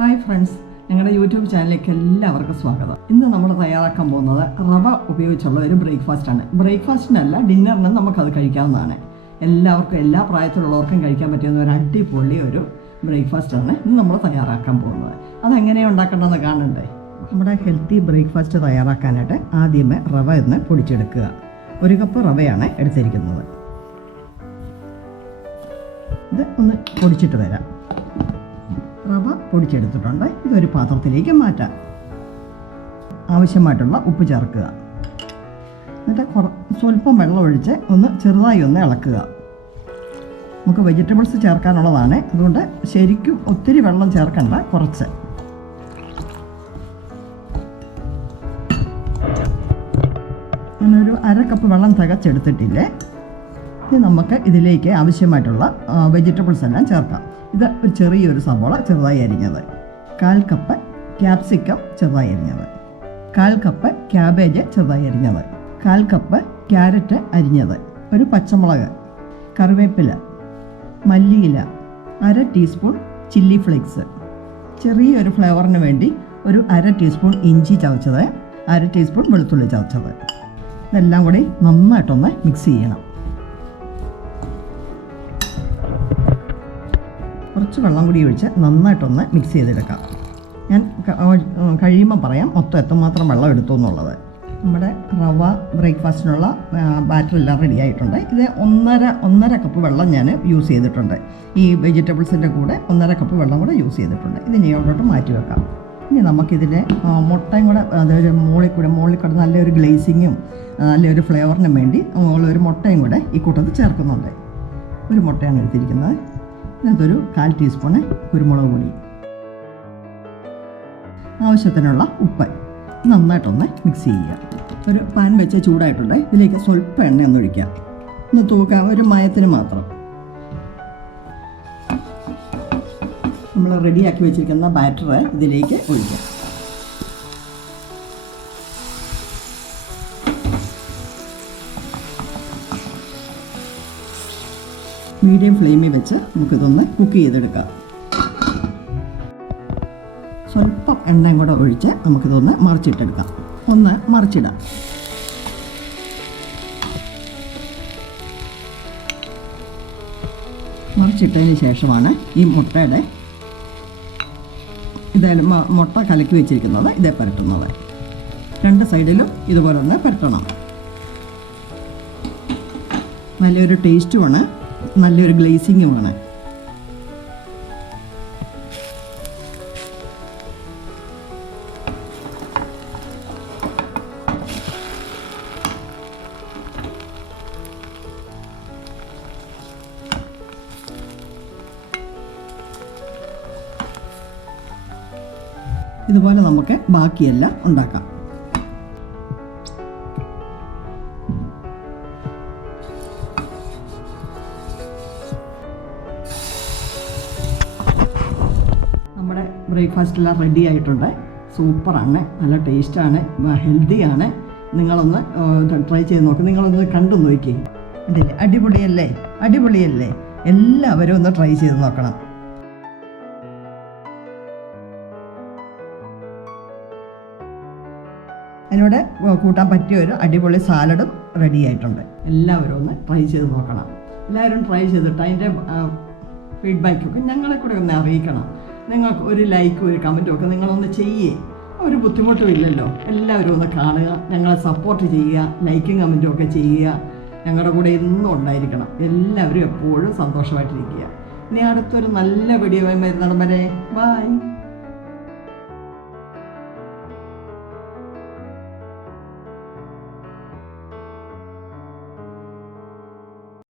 Hi friends ഞങ്ങളുടെ YouTube ചാനലിലേക്ക് എല്ലാവർക്കും സ്വാഗതം. ഇന്ന് നമ്മൾ തയ്യാറാക്കാൻ പോകുന്നത് റവ ഉപയോഗിച്ചുള്ള ഒരു ബ്രേക്ക്ഫാസ്റ്റ് ആണ്. ബ്രേക്ക്ഫാസ്റ്റിനല്ല ഡിന്നറിന് നമുക്കത് കഴിക്കാവുന്നതാണ്. എല്ലാവർക്കും എല്ലാ പ്രായത്തിലുള്ളവർക്കും കഴിക്കാൻ പറ്റുന്ന ഒരു അടിപൊളി ഒരു ബ്രേക്ക്ഫാസ്റ്റ് ആണ് ഇന്ന് നമ്മൾ തയ്യാറാക്കാൻ പോകുന്നത്. അതെങ്ങനെയാണ് ഉണ്ടാക്കേണ്ടതെന്ന് കാണണ്ടേ? നമ്മുടെ ഹെൽത്തി ബ്രേക്ക്ഫാസ്റ്റ് തയ്യാറാക്കാനായിട്ട് ആദ്യമേ റവ എന്ന് പൊടിച്ചെടുക്കുക. ഒരു കപ്പ് റവയാണ് എടുത്തിരിക്കുന്നത്. ഇത് ഒന്ന് പൊടിച്ചിട്ട് വരാം. റവ പൊടിച്ചെടുത്തിട്ടുണ്ട്. ഇതൊരു പാത്രത്തിലേക്ക് മാറ്റാം. ആവശ്യമായിട്ടുള്ള ഉപ്പ് ചേർക്കുക. എന്നിട്ട് കുറ സ്വല്പം വെള്ളം ഒഴിച്ച് ഒന്ന് ചെറുതായി ഒന്ന് ഇളക്കുക. നമുക്ക് വെജിറ്റബിൾസ് ചേർക്കാനുള്ളതാണ്. അതുകൊണ്ട് ശരിക്കും ഒത്തിരി വെള്ളം ചേർക്കണ്ട കുറച്ച്. ഞാനൊരു അര കപ്പ് വെള്ളം തികച്ചെടുത്തിട്ടില്ലേ? ഇനി നമുക്ക് ഇതിലേക്ക് ആവശ്യമായിട്ടുള്ള വെജിറ്റബിൾസ് എല്ലാം ചേർക്കാം. ഇത് ഒരു ചെറിയൊരു സവോള ചെറുതായി അരിഞ്ഞത്. കാൽ കപ്പ് ക്യാപ്സിക്കം ചെറുതായി അരിഞ്ഞത്. കാൽ കപ്പ് ക്യാബേജ് ചെറുതായി അരിഞ്ഞത്. കാൽ കപ്പ് ക്യാരറ്റ് അരിഞ്ഞത്. ഒരു പച്ചമുളക് കറിവേപ്പില മല്ലിയില അര ടീസ്പൂൺ ചില്ലി ഫ്ലേക്സ് ചെറിയൊരു ഫ്ലേവറിന് വേണ്ടി ഒരു അര ടീസ്പൂൺ ഇഞ്ചി ചതച്ചത് അര ടീസ്പൂൺ വെളുത്തുള്ളി ചതച്ചത്. ഇതെല്ലാം കൂടി നന്നായിട്ടൊന്ന് മിക്സ് ചെയ്യണം. കുറച്ച് വെള്ളം കൂടി ഒഴിച്ച് നന്നായിട്ടൊന്ന് മിക്സ് ചെയ്തെടുക്കാം. ഞാൻ കഴിയുമ്പോൾ പറയാം മൊത്തം എത്രമാത്രം വെള്ളം എടുത്തു എന്നുള്ളത്. നമ്മുടെ റവ ബ്രേക്ക്ഫാസ്റ്റിനുള്ള ബാറ്റർ എല്ലാം റെഡി ആയിട്ടുണ്ട്. ഇത് ഒന്നര ഒന്നര കപ്പ് വെള്ളം ഞാൻ യൂസ് ചെയ്തിട്ടുണ്ട്. ഈ വെജിറ്റബിൾസിന്റെ കൂടെ ഒന്നര കപ്പ് വെള്ളം കൂടെ യൂസ് ചെയ്തിട്ടുണ്ട്. ഇത് ഇനി അവിടോട്ട് മാറ്റി വെക്കാം. ഇനി നമുക്കിതിന്റെ മുട്ടയും കൂടെ അതായത് മുകളിൽ കൂടെ മുകളിൽ കൂടെ നല്ലൊരു ഗ്ലേസിങ്ങും നല്ലൊരു ഫ്ലേവറിനും വേണ്ടി ഒരു മുട്ടയും കൂടെ ഈ കൂട്ടത്തിൽ ചേർക്കുന്നുണ്ട്. ഒരു മുട്ടയാണ് എടുത്തിരിക്കുന്നത്. ഇതിനകത്തൊരു കാൽ ടീസ്പൂണ് കുരുമുളക് പൊടി. ആവശ്യത്തിനുള്ള ഉപ്പ് നന്നായിട്ടൊന്ന് മിക്സ് ചെയ്യുക. ഒരു പാൻ വെച്ച് ചൂടായിട്ടുണ്ട്. ഇതിലേക്ക് സ്വല്പം എണ്ണ ഒന്ന് ഒഴിക്കാം ഒന്ന് തൂക്കാം ഒരു മയത്തിന് മാത്രം. നമ്മൾ റെഡിയാക്കി വെച്ചിരിക്കുന്ന ബാറ്റർ ഇതിലേക്ക് ഒഴിക്കാം മീഡിയം ഫ്ലെയിമിൽ വെച്ച് നമുക്കിതൊന്ന് കുക്ക് ചെയ്തെടുക്കാം. സ്വല്പം എണ്ണയും കൂടെ ഒഴിച്ച് നമുക്കിതൊന്ന് മറിച്ചിട്ടെടുക്കാം. ഒന്ന് മറിച്ചിടാം. മറിച്ചിട്ടതിന് ശേഷമാണ് ഈ മുട്ടയുടെ ഇതായാലും മുട്ട കലക്കി വെച്ചിരിക്കുന്നത് ഇതേ പരട്ടുന്നത്. രണ്ട് സൈഡിലും ഇതുപോലെ തന്നെ പരട്ടണം. നല്ലൊരു ടേസ്റ്റുമാണ് നല്ലൊരു ഗ്ലേസിങ്ങുമാണ്. ഇതുപോലെ നമുക്ക് ബാക്കിയെല്ലാം ഉണ്ടാക്കാം. നമ്മുടെ ബ്രേക്ക്ഫാസ്റ്റ് എല്ലാം റെഡി ആയിട്ടുണ്ട്. സൂപ്പറാണ്. നല്ല ടേസ്റ്റാണ്. ഹെൽത്തിയാണ്. നിങ്ങളൊന്ന് ട്രൈ ചെയ്ത് നോക്ക്. നിങ്ങളൊന്ന് കണ്ടു നോക്കി. അടിപൊളിയല്ലേ? അടിപൊളിയല്ലേ? എല്ലാവരും ഒന്ന് ട്രൈ ചെയ്ത് നോക്കണം. അതിനോട് കൂട്ടാൻ പറ്റിയ ഒരു അടിപൊളി സാലഡും റെഡി ആയിട്ടുണ്ട്. എല്ലാവരും ഒന്ന് ട്രൈ ചെയ്ത് നോക്കണം. എല്ലാവരും ട്രൈ ചെയ്തിട്ട് അതിന്റെ ഫീഡ്ബാക്കൊക്കെ ഞങ്ങളെ കൂടെ ഒന്ന് അറിയിക്കണം. നിങ്ങൾക്ക് ഒരു ലൈക്കും ഒരു കമന്റും ഒക്കെ നിങ്ങളൊന്ന് ചെയ്യേ. ഒരു ബുദ്ധിമുട്ടും ഇല്ലല്ലോ. എല്ലാവരും ഒന്ന് കാണുക. ഞങ്ങളെ സപ്പോർട്ട് ചെയ്യുക. ലൈക്കും കമന്റും ഒക്കെ ചെയ്യുക. ഞങ്ങളുടെ കൂടെ എന്നും ഉണ്ടായിരിക്കണം. എല്ലാവരും എപ്പോഴും സന്തോഷമായിട്ടിരിക്കുക. ഇനി അടുത്തൊരു നല്ല വീഡിയോ വരുന്നിടം വരെ ബൈ